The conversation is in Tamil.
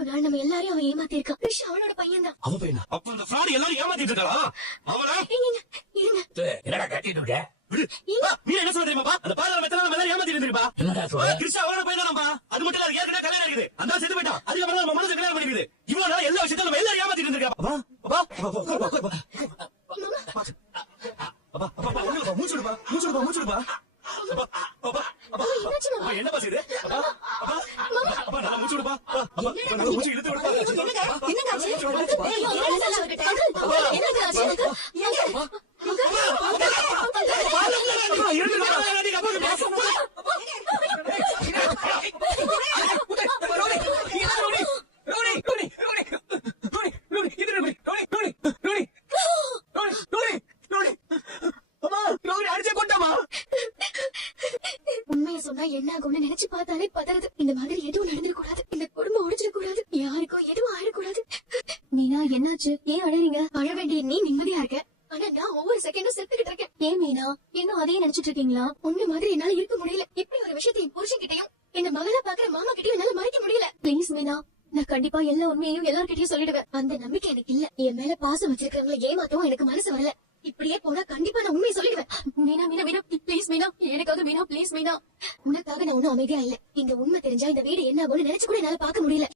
இவ்வளவு நாள் நம்ம எல்லாரையும் அவன் ஏமாத்தி இருக்கான். கிருஷ் அவனோட பையன் தான். அவன் பையனா? அப்ப இந்த ஃப்ராட் எல்லாரும் ஏமாத்திட்டு இருக்காளா? அவனா? இருங்க. என்னடா கட்டிட்டு இருக்க? நீ என்ன சொல்ல தெரியுமாப்பா? அந்த பாதாள மெத்தன நம்ம எல்லாரும் ஏமாத்திட்டு இருந்திருப்பா. என்னடா சொல்ற? கிருஷ்ணா அவனோட பையன் தான்ப்பா. அது மட்டும் இல்ல, ஏற்கனவே கல்யாணம் இருக்குது. அந்த செத்து போயிட்டான். அதுக்கப்புறம் நம்ம மனசு கல்யாணம் பண்ணிருக்குது. இவ்வளவு நாள் எல்லா விஷயத்தையும் நம்ம எல்லாரும் ஏமாத்திட்டு இருந்திருக்கா. அப்பா மூச்சுடுப்பா. என்ன பாசி இது? நல்லா மூச்சுடுப்பா. மூச்சு இழுத்து விடுப்பா. உண்மையை சொன்னா என்ன ஆகும்னு நினைச்சு பார்த்தாலே பதறது. இந்த மாதிரி எதுவும் நடந்துடக்கூடாது. இந்த குடும்பம் உடைச்சிடக்கூடாது. யாருக்கும் எதுவும் ஆயிடக்கூடாது. மீனா என்னாச்சு? ஏன் அழறீங்க? அழ வேண்டிய நீ நிம்மதியா இருக்க. ஆனா நான் ஒவ்வொரு செகண்டும் செத்துக்கிட்டு இருக்கேன். ஏன் மீனா இன்னும் அதையே நினைச்சிட்டு இருக்கீங்களா? உண்மை மாதிரி என்னால இருக்க முடியல. இப்படி ஒரு விஷயத்தை என் புருஷன்கிட்டயும் என்ன மகளா பாக்குற மாமா கிட்டயும் என்னால மறைக்க முடியல. பிளீஸ் மீனா, நான் கண்டிப்பா எல்லா உண்மையையும் எல்லார்கிட்டயும் சொல்லிடுவேன். அந்த நம்பிக்கை எனக்கு இல்ல. என் மேல பாசம் வச்சிருக்கவங்கள ஏமாத்தவும் எனக்கு மனசு வரல. இப்படியே போனா கண்டிப்பா நான் உண்மையை சொல்லிடுவேன். மீனா மீனா மீனா பிளீஸ் மீனா, எனக்காக மீனா, பிளீஸ் மீனா. உனக்காக நான் ஒன்னும் அமைதியா இல்ல. இந்த உண்மை தெரிஞ்சா இந்த வீடு என்ன ஆகும்னு நினைச்சு கூட என்னால பாக்க முடியல.